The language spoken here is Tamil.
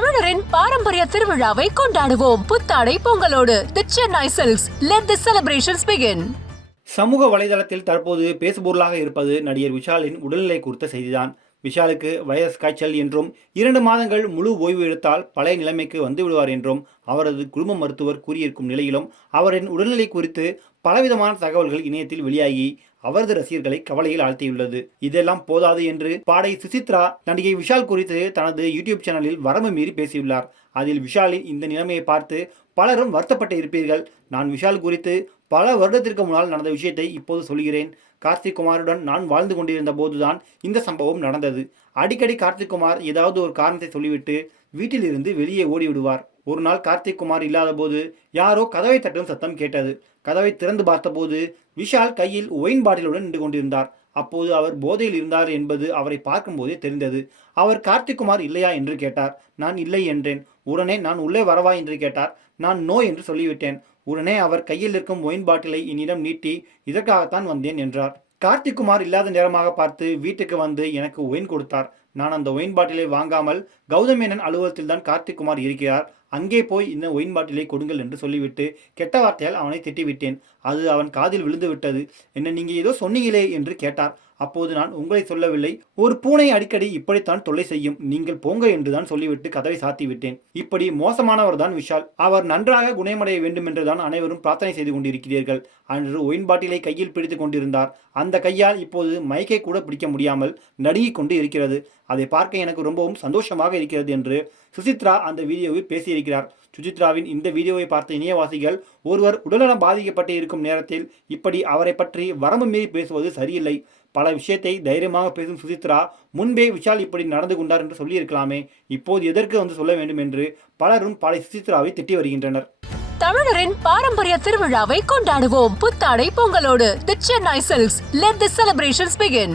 தமிழரின் பாரம்பரிய திருவிழாவை கொண்டாடுவோம். புத்தாடை பொங்கலோடு the Chennai Silks. Let the celebrations begin. சமூக வலைதளத்தில் தற்போது பேசுபொருளாக இருப்பது நடிகர் விஷாலின் உடல்நிலை குறித்த செய்திதான். விஷாலுக்கு வைரஸ் காய்ச்சல் என்றும் 2 மாதங்கள் முழு ஓய்வு எடுத்தால் பழைய நிலைமைக்கு வந்து விடுவார் என்றும் அவரது குடும்ப மருத்துவர் கூறியிருக்கும் நிலையிலும் அவரின் உடல்நிலை குறித்து பலவிதமான தகவல்கள் இணையத்தில் வெளியாகி அவரது ரசிகர்களை கவலையில் ஆழ்த்தியுள்ளது. இதெல்லாம் போதாது என்று பாடகி சுசித்ரா நடிகை விஷால் குறித்து தனது யூடியூப் சேனலில் வரம்பு மீறி பேசியுள்ளார். அதில் விஷாலின் இந்த நிலைமையை பார்த்து பலரும் வருத்தப்பட்டு இருப்பீர்கள். நான் விஷால் குறித்து பல வருடத்திற்கு முன்னால் நடந்த விஷயத்தை இப்போது சொல்கிறேன். கார்த்திக் குமாருடன் நான் வாழ்ந்து கொண்டிருந்த போதுதான் இந்த சம்பவம் நடந்தது. அடிக்கடி கார்த்திக் குமார் ஏதாவது ஒரு காரணத்தை சொல்லிவிட்டு வீட்டில் இருந்து வெளியே ஓடி விடுவார். ஒரு நாள் கார்த்திக் குமார் இல்லாத போது யாரோ கதவை தட்டும் சத்தம் கேட்டது. கதவை திறந்து பார்த்தபோது விஷால் கையில் ஒயின் பாட்டிலுடன் நின்று கொண்டிருந்தார். அப்போது அவர் போதையில் இருந்தார் என்பது அவரை பார்க்கும்போதே தெரிந்தது. அவர் கார்த்திக் குமார் இல்லையா என்று கேட்டார். நான் இல்லை என்றேன். உடனே நான் உள்ளே வரவா என்று கேட்டார். நான் நோ என்று சொல்லிவிட்டேன். உடனே அவர் கையில் இருக்கும் ஒயின் பாட்டிலை என்னிடம் நீட்டி இதற்காகத்தான் வந்தேன் என்றார். கார்த்திக் குமார் இல்லாத நேரமாக பார்த்து வீட்டுக்கு வந்து எனக்கு ஒயின் கொடுத்தார். நான் அந்த ஒயின் பாட்டிலை வாங்காமல் கௌதம் மேனன் அலுவலகத்தில் தான் கார்த்திக் குமார் இருக்கிறார், அங்கே போய் இந்த ஒயின் பாட்டிலை கொடுங்கள் என்று சொல்லிவிட்டு கெட்ட வார்த்தையால் அவனை திட்டிவிட்டேன். அது அவன் காதில் விழுந்து விட்டது. என்ன நீங்க ஏதோ சொன்னீங்களே என்று கேட்டார். அப்போது நான் உங்களை சொல்லவில்லை, ஒரு பூனை அடிக்கடி இப்படித்தான் தொல்லை செய்யும், நீங்கள் போங்க என்றுதான் சொல்லிவிட்டு கதவை சாத்தி விட்டேன். இப்படி மோசமானவர் தான் விஷால். அவர் நன்றாக குணமடைய வேண்டும் என்றுதான் அனைவரும் பிரார்த்தனை செய்து கொண்டிருக்கிறீர்கள். அன்று ஒயின் பாட்டிலை கையில் பிடித்துக் கொண்டிருந்தார். அந்த கையால் இப்போது மைக்கை கூட பிடிக்க முடியாமல் நடுங்கிக் கொண்டு இருக்கிறது. அதை பார்க்க எனக்கு ரொம்பவும் சந்தோஷமாக இருக்கிறது என்று சுசித்ரா அந்த வீடியோவில் பேசியிருக்கிறார். சுசித்ராவின் இந்த வீடியோவை பார்த்த இணையவாசிகள், ஒருவர் உடல்நலம் பாதிக்கப்பட்டு இருக்கும் நேரத்தில் இப்படி அவரை பற்றி வரம்பு மீறி பேசுவது சரியில்லை. பல விஷயத்தை தைரியமாக பேசும் சுசித்ரா முன்பே விஷால் இப்படி நடந்து கொண்டார் என்று சொல்லியிருக்கலாமே, இப்போது எதற்கு வந்து சொல்ல வேண்டும் என்று பலரும் பழைய சுசித்ராவை திட்டி வருகின்றனர். தமிழரின் பாரம்பரிய திருவிழாவை கொண்டாடுவோம். புத்தாடை பொங்கலோடு the Chennai Silks. Let the celebrations begin.